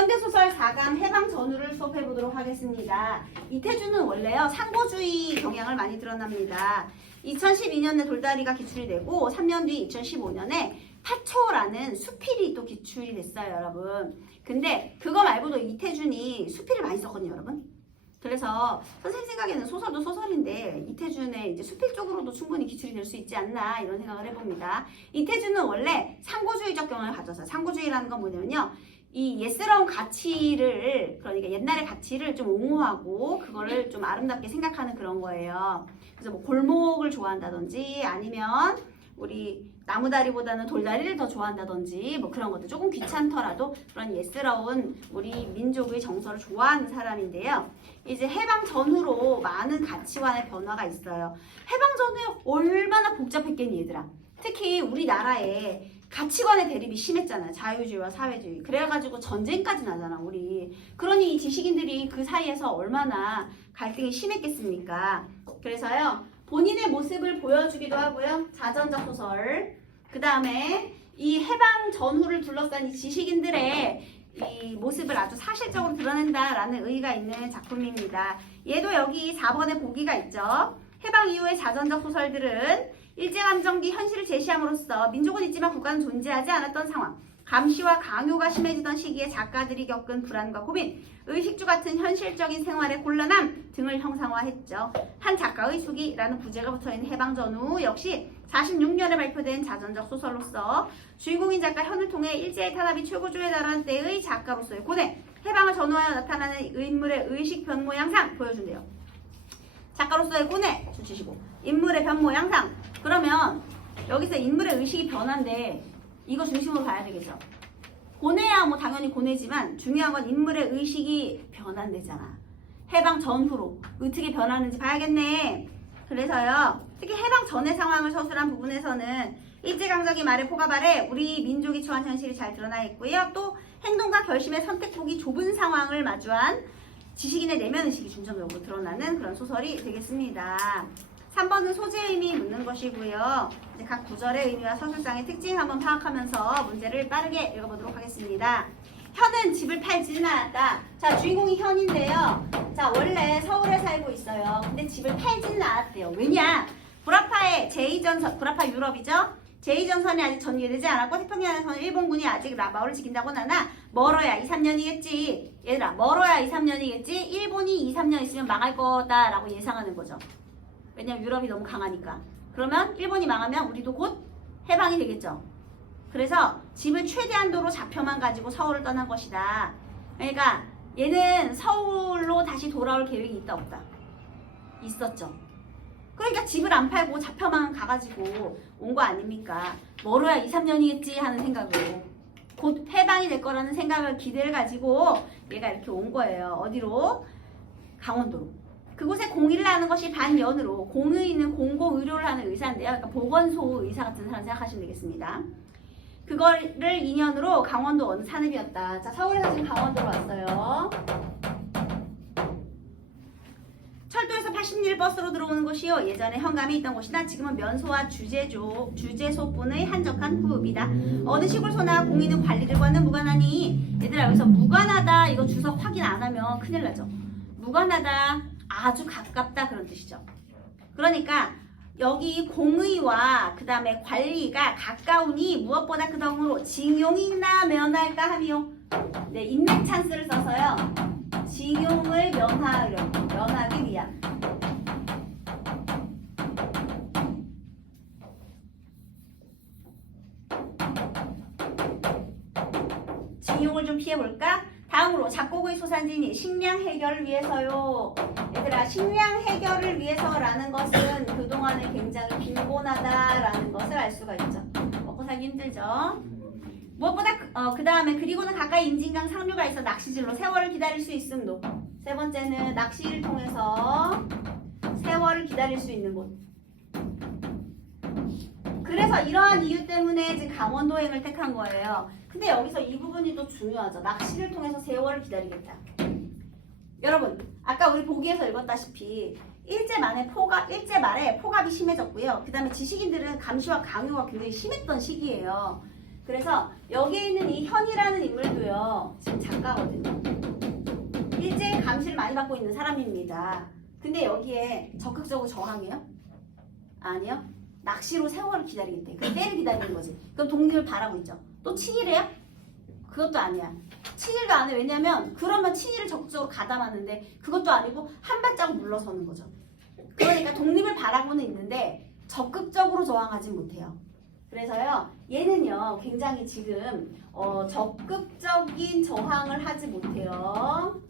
현대소설 4강 해방 전후를 수업해 보도록 하겠습니다. 이태준은 원래요 상고주의 경향을 많이 드러납니다. 2012년에 돌다리가 기출이 되고 3년 뒤 2015년에 파초라는 수필이 또 기출이 됐어요, 여러분. 근데 그거 말고도 이태준이 수필을 많이 썼거든요, 여러분. 그래서 선생님 생각에는 소설도 소설인데 이태준의 이제 수필 쪽으로도 충분히 기출이 될 수 있지 않나 이런 생각을 해봅니다. 이태준은 원래 상고주의적 경향을 가졌어요. 상고주의라는 건 뭐냐면요. 이 예스러운 가치를, 그러니까 옛날의 가치를 좀 옹호하고 그거를 좀 아름답게 생각하는 그런 거예요. 그래서 뭐 골목을 좋아한다든지 아니면 우리 나무다리보다는 돌다리를 더 좋아한다든지 뭐 그런 것들, 조금 귀찮더라도 그런 예스러운 우리 민족의 정서를 좋아하는 사람인데요. 이제 해방 전후로 많은 가치관의 변화가 있어요. 해방 전후에 얼마나 복잡했겠니, 얘들아. 특히 우리나라에 가치관의 대립이 심했잖아요. 자유주의와 사회주의. 그래가지고 전쟁까지 나잖아, 우리. 그러니 이 지식인들이 그 사이에서 얼마나 갈등이 심했겠습니까? 그래서요, 본인의 모습을 보여주기도 하고요. 자전적 소설. 그 다음에 이 해방 전후를 둘러싼 이 지식인들의 이 모습을 아주 사실적으로 드러낸다라는 의의가 있는 작품입니다. 얘도 여기 4번에 보기가 있죠. 해방 이후의 자전적 소설들은 일제감정기 현실을 제시함으로써 민족은 있지만 국가는 존재하지 않았던 상황, 감시와 강요가 심해지던 시기에 작가들이 겪은 불안과 고민, 의식주 같은 현실적인 생활의 곤란함 등을 형상화했죠. 한 작가의 수기라는 부제가 붙어있는 해방 전후 역시 46년에 발표된 자전적 소설로서 주인공인 작가 현을 통해 일제의 탄압이 최고조에 달한 때의 작가로서의 고뇌, 해방을 전후하여 나타나는 인물의 의식 변모 양상 보여준대요. 작가로서의 고뇌 줄치시고 인물의 변모 양상. 그러면 여기서 인물의 의식이 변한데 이거 중심으로 봐야 되겠죠. 고뇌야 뭐 당연히 고뇌지만 중요한 건 인물의 의식이 변한대잖아. 해방 전후로 어떻게 변하는지 봐야겠네. 그래서요, 특히 해방 전의 상황을 서술한 부분에서는 일제강점기 말의 포갑 아래 우리 민족이 처한 현실이 잘 드러나 있고요. 또 행동과 결심의 선택폭이 좁은 상황을 마주한 지식인의 내면 의식이 중점적으로 드러나는 그런 소설이 되겠습니다. 3번은 소재의 의미 묻는 것이고요. 이제 각 구절의 의미와 서술상의 특징 한번 파악하면서 문제를 빠르게 읽어보도록 하겠습니다. 현은 집을 팔지는 않았다. 자, 주인공이 현인데요. 자, 원래 서울에 살고 있어요. 근데 집을 팔지는 않았대요. 왜냐? 구라파의 제2전선, 구라파 유럽이죠? 제2전선이 아직 전개되지 않았고 태평양에서는 일본군이 아직 라바오를 지킨다고 하나 멀어야 2, 3년이겠지. 얘들아, 멀어야 2, 3년이겠지. 일본이 2, 3년 있으면 망할 거다라고 예상하는 거죠. 왜냐면 유럽이 너무 강하니까. 그러면 일본이 망하면 우리도 곧 해방이 되겠죠. 그래서 집을 최대한도로 좌표만 가지고 서울을 떠난 것이다. 그러니까 얘는 서울로 다시 돌아올 계획이 있다 없다? 있었죠. 그러니까 집을 안 팔고 좌표만 가가지고 온 거 아닙니까? 멀어야 2, 3년이겠지 하는 생각으로 곧 해방이 될 거라는 생각을, 기대를 가지고 얘가 이렇게 온 거예요. 어디로? 강원도로. 그곳에 공의를 하는 것이 반연으로, 공의는 공공의료를 하는 의사인데요. 그러니까 보건소 의사 같은 사람 생각하시면 되겠습니다. 그거를 인연으로 강원도 어느 산읍이었다. 자, 서울에서 지금 강원도로 왔어요. 철도에서 80일 버스로 들어오는 곳이요. 예전에 현감이 있던 곳이나 지금은 면소와 주재소분의 한적한 후읍이다. 어느 시골소나 공인은 관리들과는 무관하니, 얘들아 여기서 무관하다 이거 주석 확인 안 하면 큰일 나죠. 무관하다, 아주 가깝다 그런 뜻이죠. 그러니까 여기 공의와 그 다음에 관리가 가까우니 무엇보다 그 덤으로 징용이나 면할까 하미요. 네, 인맥 찬스를 써서요. 징용을 면하기 위한. 징용을 좀 피해볼까? 다음으로 작곡의 소산지니 식량 해결을 위해서요. 얘들아, 식량 해결을 위해서라는 것은 그동안에 굉장히 빈곤하다라는 것을 알 수가 있죠. 먹고 살기 힘들죠. 무엇보다 그 다음에 그리고는 가까이 임진강 상류가 있어 낚시질로 세월을 기다릴 수 있음도. 세 번째는 낚시를 통해서 세월을 기다릴 수 있는 곳. 그래서 이러한 이유 때문에 지금 강원도행을 택한 거예요. 근데 여기서 이 부분이 또 중요하죠. 낚시를 통해서 세월을 기다리겠다. 여러분, 아까 우리 보기에서 읽었다시피 일제 말에 포갑이 심해졌고요. 그 다음에 지식인들은 감시와 강요가 굉장히 심했던 시기예요. 그래서 여기에 있는 이 현이라는 인물도요, 지금 작가거든요. 갖고 있는 사람입니다. 근데 여기에 적극적으로 저항해요? 아니요. 낚시로 세월을 기다리겠대. 그 때를 기다리는 거지. 그럼 독립을 바라고 있죠. 또 친일해요? 그것도 아니야. 친일도 안 해. 왜냐면 그러면 친일을 적극적으로 가담하는데 그것도 아니고 한 발자국 물러서는 거죠. 그러니까 독립을 바라고는 있는데 적극적으로 저항하지 못해요. 그래서요, 얘는요, 굉장히 지금 적극적인 저항을 하지 못해요.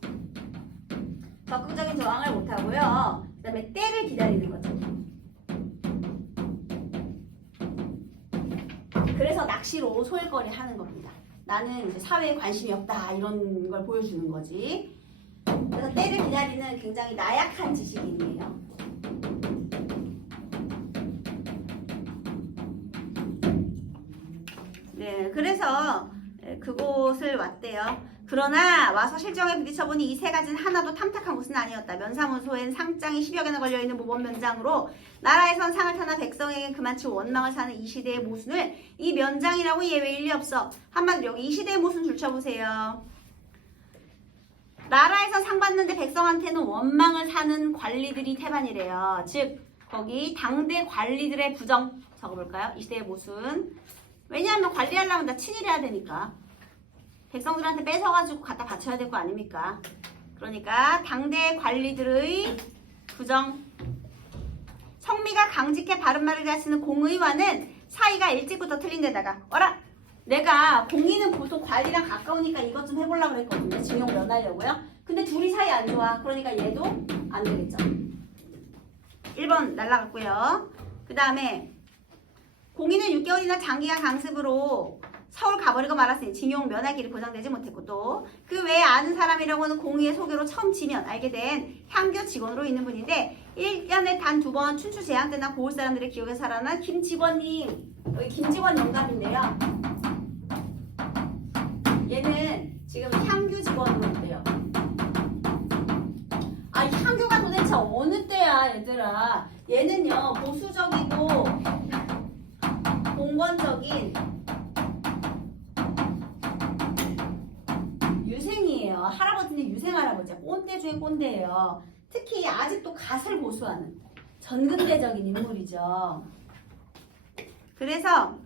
적극적인 저항을 못하고요. 그 다음에 때를 기다리는 거죠. 그래서 낚시로 소일거리 하는 겁니다. 나는 이제 사회에 관심이 없다 이런 걸 보여주는 거지. 그래서 때를 기다리는 굉장히 나약한 지식인이에요. 네, 그래서 그곳을 왔대요. 그러나 와서 실정에 부딪혀보니 이 세 가지는 하나도 탐탁한 곳은 아니었다. 면사무소엔 상장이 10여 개나 걸려있는 모범면장으로 나라에선 상을 타나 백성에게 그만치 원망을 사는 이 시대의 모순을 이 면장이라고 예외일 리 없어. 한마디로 여기 이 시대의 모순 줄쳐보세요. 나라에서 상 받는데 백성한테는 원망을 사는 관리들이 태반이래요. 즉 거기 당대 관리들의 부정 적어볼까요? 이 시대의 모순. 왜냐하면 관리하려면 다 친일해야 되니까. 백성들한테 뺏어가지고 갖다 바쳐야 될 거 아닙니까? 그러니까 당대 관리들의 부정. 성미가 강직해 바른말을 잘 쓰는 공의와는 사이가 일찍부터 틀린 데다가 어라! 내가 공의는 보통 관리랑 가까우니까 이것 좀 해보려고 그랬거든요. 징용 면하려고요. 근데 둘이 사이 안 좋아. 그러니까 얘도 안 되겠죠. 1번 날라갔고요. 그 다음에 공의는 6개월이나 장기간 강습으로 서울 가버리고 말았으니 징용 면하기를 보장되지 못했고 또 그 외에 아는 사람이라고는 공의의 소개로 처음 지면 알게 된 향교 직원으로 있는 분인데 1년에 단 2번 춘추 제한 때나 고을 사람들의 기억에 살아난 김직원님. 여기 김직원 영감인데요. 얘는 지금 향교 직원으로 있대요. 아, 향교가 도대체 어느 때야 얘들아. 얘는요 보수적이고 공권적인 유생이에요. 할아버지는 유생 할아버지야. 꼰대 중에 꼰대예요. 특히 아직도 갓을 고수하는 전근대적인 인물이죠. 그래서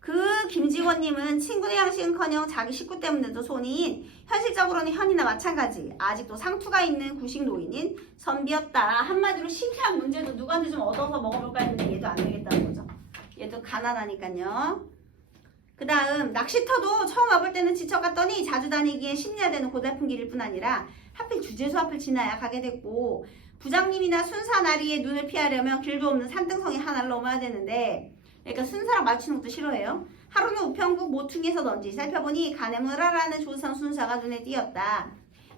그 김직원님은 친구의 양식은커녕 자기 식구 때문에도 손해인 현실적으로는 현이나 마찬가지 아직도 상투가 있는 구식 노인인 선비였다. 한마디로 신기한 문제도 누구한테 좀 얻어서 먹어볼까 했는데 얘도 안 되겠다는 거죠. 얘도 가난하니까요. 그 다음 낚시터도 처음 와볼 때는 지쳐갔더니 자주 다니기에 심리가 되는 고달픈 길일 뿐 아니라 하필 주제소 앞을 지나야 가게 됐고 부장님이나 순사 나리의 눈을 피하려면 길도 없는 산등성이 하나를 넘어야 되는데 그러니까 순사랑 마주치는 것도 싫어해요. 하루는 우편국 모퉁이에서 넌지 살펴보니 가네무라라는 조선 순사가 눈에 띄었다.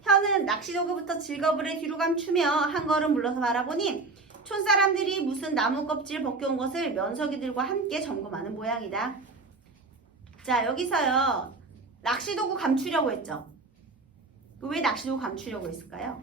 현은 낚시도구부터 즐거불에 뒤로 감추며 한 걸음 물러서 바라보니 촌사람들이 무슨 나무 껍질 벗겨온 것을 면석이들과 함께 점검하는 모양이다. 자, 여기서요. 낚시도구 감추려고 했죠. 왜 낚시도구 감추려고 했을까요?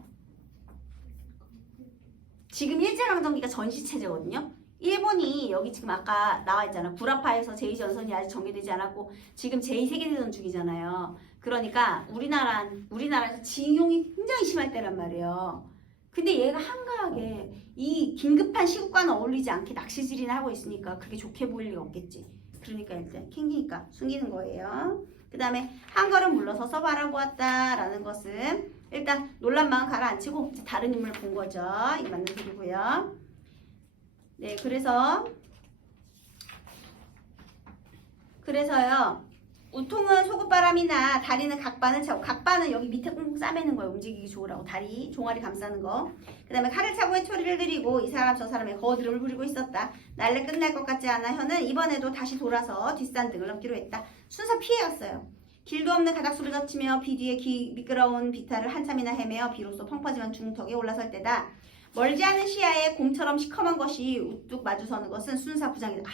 지금 일제강점기가 전시체제거든요. 일본이 여기 지금 아까 나와 있잖아. 구라파에서 제2전선이 아직 전개되지 않았고 지금 제2세계대전 중이잖아요. 그러니까 우리나라에서 징용이 굉장히 심할 때란 말이에요. 근데 얘가 한가하게 이 긴급한 시국과는 어울리지 않게 낚시질이나 하고 있으니까 그게 좋게 보일 리가 없겠지. 그러니까 일단 캥기니까 숨기는 거예요. 그 다음에 한 걸음 물러서서 바라보았다라는 것은 일단 놀란 마음 가라앉히고 다른 인물을 본 거죠. 이 맞는 소리고요. 네, 그래서요. 우통은 소굿바람이나 다리는 각반을 차고 각반은 여기 밑에 꽁꽁 싸매는 거예요. 움직이기 좋으라고 다리 종아리 감싸는 거. 그 다음에 칼을 차고 회초리를 들이고 이 사람 저 사람의 거드름을 부리고 있었다. 날래 끝날 것 같지 않아 현은 이번에도 다시 돌아서 뒷산등을 넘기로 했다. 순서 피해갔어요. 길도 없는 가닥수를 젖히며 비 뒤에 미끄러운 비탈을 한참이나 헤매어 비로소 펑퍼짐한 중턱에 올라설 때다. 멀지 않은 시야에 곰처럼 시커먼 것이 우뚝 마주서는 것은 순사 부장이다.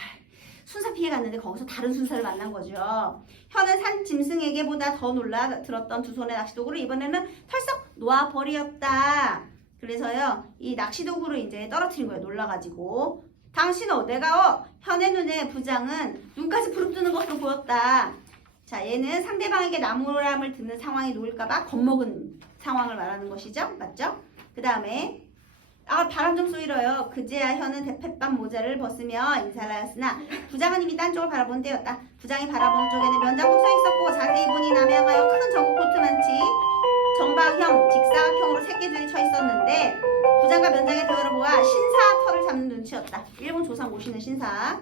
순사 피해갔는데 거기서 다른 순사를 만난 거죠. 현은 산 짐승에게보다 더 놀라 들었던 두 손의 낚시도구를 이번에는 털썩 놓아버렸다. 그래서요, 이 낚시도구를 이제 떨어뜨린 거예요. 놀라가지고. 당신은 내가 현의 눈에 부장은 눈까지 부릅뜨는 것으로 보였다. 자, 얘는 상대방에게 나무람을 듣는 상황이 놓일까봐 겁먹은 상황을 말하는 것이죠. 맞죠? 그 다음에 바람 좀 쏘이러요. 그제야 현은 대패반 모자를 벗으며 인사를 하였으나 부장은 이미 딴 쪽을 바라본 때였다. 부장이 바라보는 쪽에는 면장국 서 있었고 자세히 보니 남양하여 큰 전국 코트만치 정박형 직사각형으로 새끼줄이 쳐 있었는데 부장과 면장의 대화를 보아 신사 털을 잡는 눈치였다. 일본 조상 모시는 신사.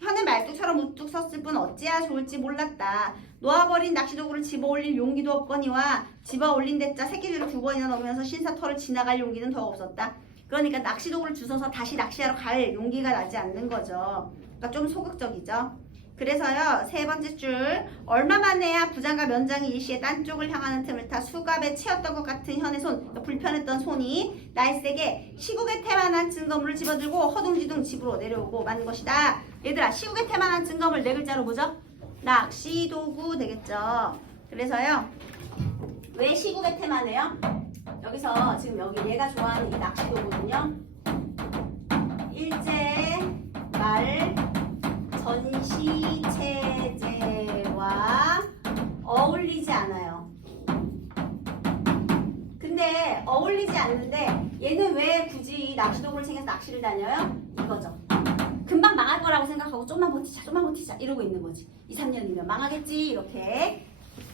현은 말뚝처럼 우뚝 섰을 뿐 어찌해야 좋을지 몰랐다. 놓아버린 낚시도구를 집어올릴 용기도 없거니와 집어올린 데짜 새끼줄을 2번이나 넣으면서 신사 털을 지나갈 용기는 더욱 없었다. 그러니까 낚시도구를 주워서 다시 낚시하러 갈 용기가 나지 않는 거죠. 그러니까 좀 소극적이죠. 그래서요, 세 번째 줄. 얼마 만에야 부장과 면장이 일시에 딴 쪽을 향하는 틈을 타 수갑에 채였던 것 같은 현의 손, 그러니까 불편했던 손이 날쌔게 시국에 태만한 증거물을 집어들고 허둥지둥 집으로 내려오고 만 것이다. 얘들아, 시국에 태만한 증거물 네 글자로 뭐죠? 낚시도구 되겠죠. 그래서요, 왜 시국에 태만해요? 여기서 지금 여기 얘가 좋아하는 이 낚시도구는요, 일제 말 전시체제와 어울리지 않아요. 근데 어울리지 않는데 얘는 왜 굳이 낚시도구를 챙겨서 낚시를 다녀요? 이거죠. 금방 망할 거라고 생각하고 좀만 버티자 이러고 있는 거지. 2, 3년이면 망하겠지 이렇게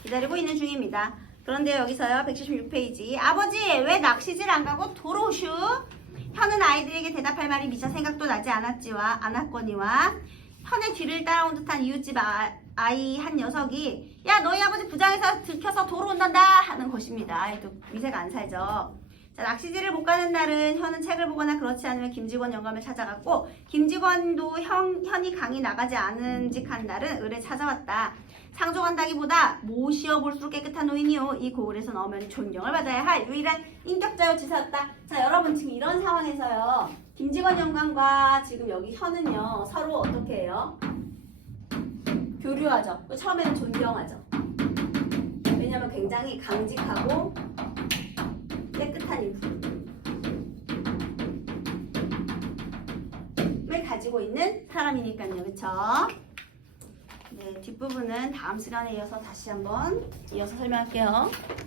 기다리고 있는 중입니다. 그런데 여기서요, 176페이지. 아버지, 왜 낚시질 안 가고 도로슈? 현은 아이들에게 대답할 말이 미처 생각도 나지 않았거니와 현의 뒤를 따라온 듯한 이웃집 아이 한 녀석이 야, 너희 아버지 부장에서 들켜서 도로 온단다 하는 것입니다. 또 위세가 안 살죠. 자, 낚시질을 못 가는 날은 현은 책을 보거나 그렇지 않으면 김직원 영감을 찾아갔고 김직원도 현이 강의 나가지 않은직한 날은 을에 찾아왔다. 상종한다기보다 모시어 볼수록 깨끗한 노인이요. 이 고을에선 엄연히 존경을 받아야 할 유일한 인격자요 지사였다. 자, 여러분 지금 이런 상황에서요. 김직원 영감과 지금 여기 현은요. 서로 어떻게 해요? 교류하죠. 처음에는 존경하죠. 왜냐면 굉장히 강직하고 깨끗한 인품을 가지고 있는 사람이니까요. 그쵸? 네, 뒷부분은 다음 시간에 이어서 다시 한번 이어서 설명할게요.